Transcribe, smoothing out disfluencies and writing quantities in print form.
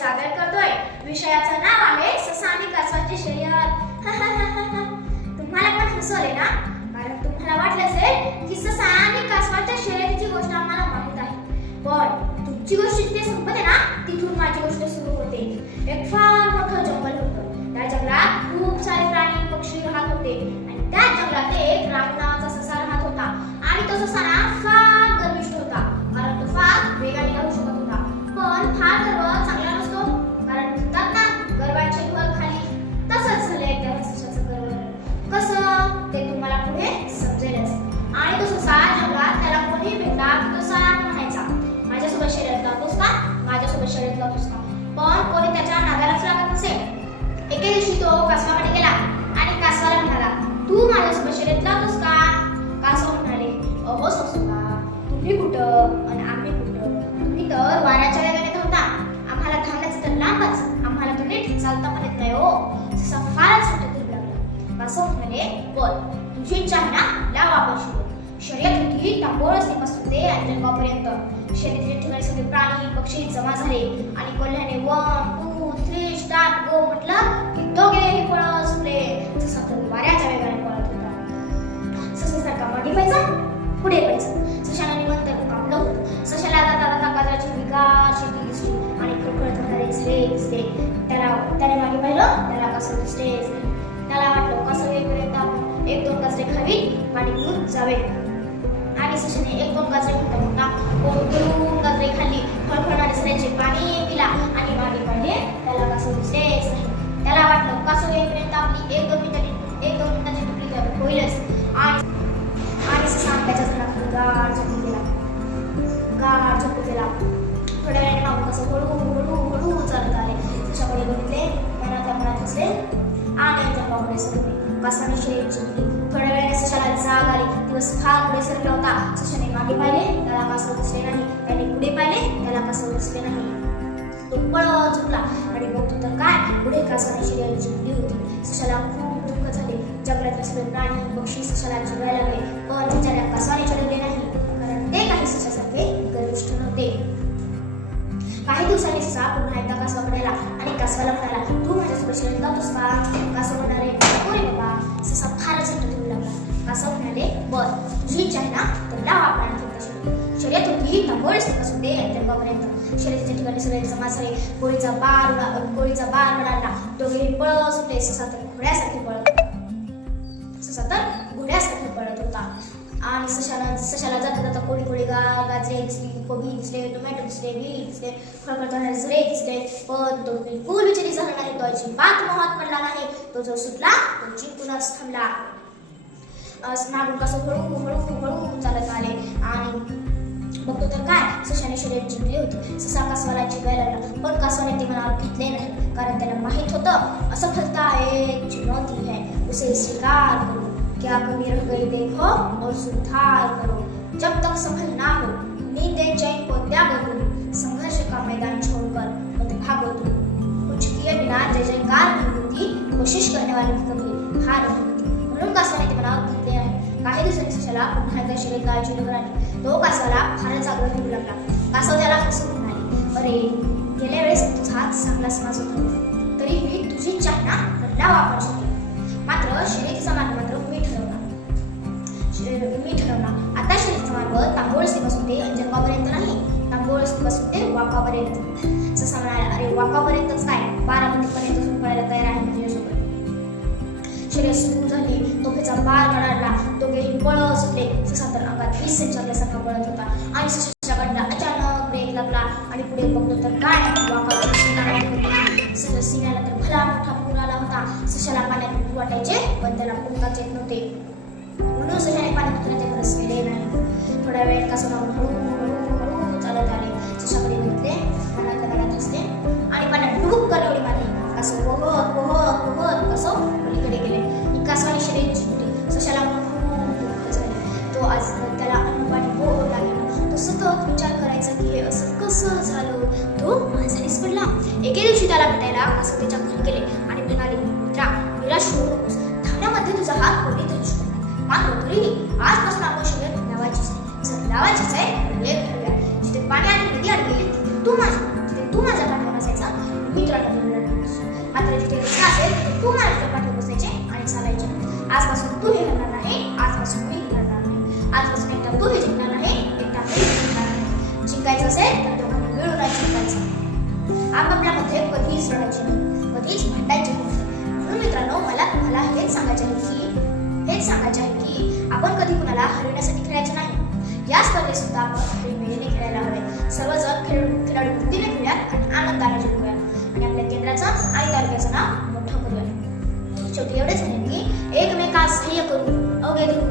सादर करतोय. विषयाचं नाव आहे ससा आणि कासवाची शर्यत. तुम्हाला पण हसवले ना? कारण तुम्हाला वाटलं असेल की ससा आणि कासवाच्या शर्यतीची गोष्ट आम्हाला माहित आहे. पण तुमची गोष्ट जिथे संपते ना तिथून माझी गोष्ट सुरू होते. एक फार मोठं जंगल होतं. त्या जंगलात खूप सारे प्राणी पक्षी राहत होते आणि त्या जंगलात एक रामू नावाचा ससा राहत होता. आणि तो ससा ना फार गर्विष्ठ होता, कारण तो फार वेगाने धावू शकत होता. पण फार गर्व चांगला नसतो, कारण म्हणतात ना गर्वाचे घर खाली. तसंच झालं एकदा सशाचं गर्व. कसं ते तुम्हाला पुढे समजेलच. आणि तो ससा जंगलात त्याला कोणी भेटला की तो सारखा म्हणायचा, माझ्यासोबत शर्यत लावतोस का, माझ्यासोबत शर्यत लावतोस का. पण कोणी त्याच्या नादालाच लागत नसे. एके दिवशी तो कासवाकडे गेला आणि कासवाला म्हणाला, तू माझ्यासोबत शर्यत लावतोस का. कासव म्हणाले, अहो ससुका, तुम्ही कुठं आणि आम्ही कुठं. तुम्ही तर वाऱ्याच्या वेगाने धावता, आम्हाला धावण्याचं तर लांबच, आम्हाला तर नीट चालता पण येत नाही हो. ससा फारच हट्ट करू लागला. कासव म्हणाले, बर तुझी इच्छा आहे ना, लाव आपण सुरू. शर्यत होती तांबोळसपासून ते अंजनगावपर्यंत. शर्यतीच्या ठिकाणी सगळे प्राणी पक्षी जमा झाले आणि कोल्ह्याने 1 2 3 स्टार्ट गो म्हटलं की दोघेही पळत सुटले. ससा तर वाऱ्याच्या वेगाने पळत होता. ससासारखा मागे पाहिजे, पुढे पाहिजे. सशाला निवंत कापलं होतं. सशाला जाता जाता गाजराची विकार शेती दिसली आणि खळखळत होणारे झरे दिसले. त्याने मागे पाहिलं, त्याला कासव दिसले. त्याला वाटलं कासव येईपर्यंत आपण 1-2 गाजरे खावी आणि घेऊन जावे. आणि सशाने 1-2 गाजरे म्हणता भरून गाजरे खाल्ली. खळखळणारे झऱ्याचे पाणी पिला आणि मागे पाहिले, त्याला कासव दिसलेच नाही. त्याला वाटलं कासव येईपर्यंत आपली 1-2 मिनिटाची टुकडी होईलच. आणि ससा आंब्याच्या झाडाखाली गाढ झोपून गेला. थोड्या वेळाने मागून कसं हळू चालत आले. सशाकडे बघितले, मनात बसले आणि अंजनगावकडे सरकले. कासवाने शर्यत जिंकली. थोड्या वेळाने सशाला जाग आली. दिवस फार पुढे सरकला होता. सशाने मागे पाहिले, त्याला कासव दिसले नाही. त्याने पुढे पाहिले, त्याला कासव दिसले नाही. तो पळत झुकला आणि बघतो तर काय, पुढे कासवाने शर्यत जिंकली होती. सशाला खूप दुःख झाले. जंगलातले सगळे प्राणी पक्षी सशाला चिडवायला लागले, पण बिचाऱ्या कासवाने चिडवले नाही, कारण ते काही सशासारखे गर्विष्ठ नव्हते. काही दिवसांनी ससा पुन्हा एकदा कासवाकडे आला आणि कासवाला म्हणाला, तू माझ्यासोबत शर्यत लावतोस का. कासव म्हणाले, हो रे बाबा. ससा फारच हट्ट धरू लागला. कासव म्हणाले, बर तुझी इच्छा आहे ना, तर लाव आपण आणखी शर्यत होती तांबोळसपासून ते अंजनगावपर्यंत. शर्यतीच्या ठिकाणी सगळे जमा झाले. गोळीचा बार उडाला. दोघेही पळत सुटले. ससा तर घोड्यासारखे पळत होता. आणि सशाला जाता जाता कोळी गाजरे दिसली, कोबी दिसले, टोमॅटो दिसले, बीट दिसले, खळखळणारे झरे दिसले. पण तो बिलकुल विचारी झाला नाही. तो अजिबात मोहात पडला नाही. तो जो सुटला तो जिंकूनच थांबला. मागून कसं हळू चालत आले आणि बघतो तर काय, सशाने शर्यत जिंकली होती. ससा कासवाला जिंकायला लागला, पण कासवाने ते मनावर घेतले नाही, कारण त्याला माहित होतं असफलता एक चुनौती है, उसे स्वीकार करो. क्या कमी रह गई देखो और सुधार करो. जब तक सफल ना हो नींदे चैन को त्यागो तुम. संघर्ष का मैदान छोड़कर मत भागो तुम. कुछ किए बिना जय जयकार नहीं होती. कोशिश करने वाले की कभी हार नहीं होती. म्हणून कासवाने ते मनावर घेतले नाही. काही दिवसांनी सशाला पुन्हा एकदा शर्यत लावायची नजर आली. तो कासवाला फारच आग्रह करू लागला. कासव त्याला हसून म्हणाले, अरे गेल्या वेळेस तुझा हात चांगलाच माझ होता, तरीही तुझी इच्छा आहे ना, तर लाव आपण शर्यत. मात्र शर्यतीचा मार्ग मात्र मी ठरवणार. आता शर्यतीचा मार्ग तांबोळसपासून ते अंजनगावपर्यंत नाही, तांबोळसपासून ते वाकापर्यंत. ससा म्हणाला, अरे वाकापर्यंतच काय, 12 सुरू पडायला तयार आहे तुझ्यासोबत. शर्यत सुरू झाली. तोफेचा बार गडाडला. दोघेही पळत सुटले. ससा तर अंगात 20 सेंचरल्यासारखा पळत होता आणि सशाच्या गड्डा अचानक ब्रेक लागला आणि पुढे बघतो तर काय, वाकाची सिंगाला तर भला मोठा पूर आला होता. सशाला पाण्यात उभी वाटायचे, पण त्याला पोहताच येत नव्हते. म्हणून सशाने पाण्यात उतरण्याचे खरंच केले नाही. थोड्या वेळ कासव हळू चालत आले. सशाकडे बघितले, मनात हसले आणि पाण्यात डुबुक कर उडी मारली. कासव पोहत कासव पलीकडे गेले. कासवाने शर्यत जिंकली. सशाला खूप झाले. तो आज त्याला अनुभवाने बोर लागला. तो सतत विचार करायचा की हे असं कसं झालं. तो माणसानेच पडला. एके दिवशी त्याला भेटायला कासव त्याच्या घरी गेले आणि म्हणाले, मित्रा निराश होऊ नकोस, धावण्यामध्ये तुझा हात कोणी धरू शकत नाही. मात्र तरीही आजपासून आपण शर्यत लावायचीच आहे. जर लावायचीच आहे तर एक ठरवूया. जिथे पाणी आणि नदी अडली तिथे तू माझ्या पाठीवर असायचा तूही जिंकणार नाही, एकटा तूही जिंकणार नाही. जिंकायचं असेल तर दोघांनी मिळूनच जिंकायचं. आपापल्यामध्ये कधीच रडायचे नाही, कधीच भांडायचे नाही. म्हणून मित्रांनो, मला तुम्हाला हेच सांगायचे आहे की आपण कधी कुणाला हरवण्यासाठी खेळायचे नाही. या स्पर्धेत सुद्धा आपण खेळीमेळीने खेळायला हवे. सर्वजण खेळाडू वृत्तीने खेळूयात आणि आनंदाने जिंकूयात आणि आपल्या केंद्राचं आणि तालुक्याचं नाव मोठं करूयात. शेवटी एवढेच म्हणेन की एकमेकास सहाय्य करून अवघे धरून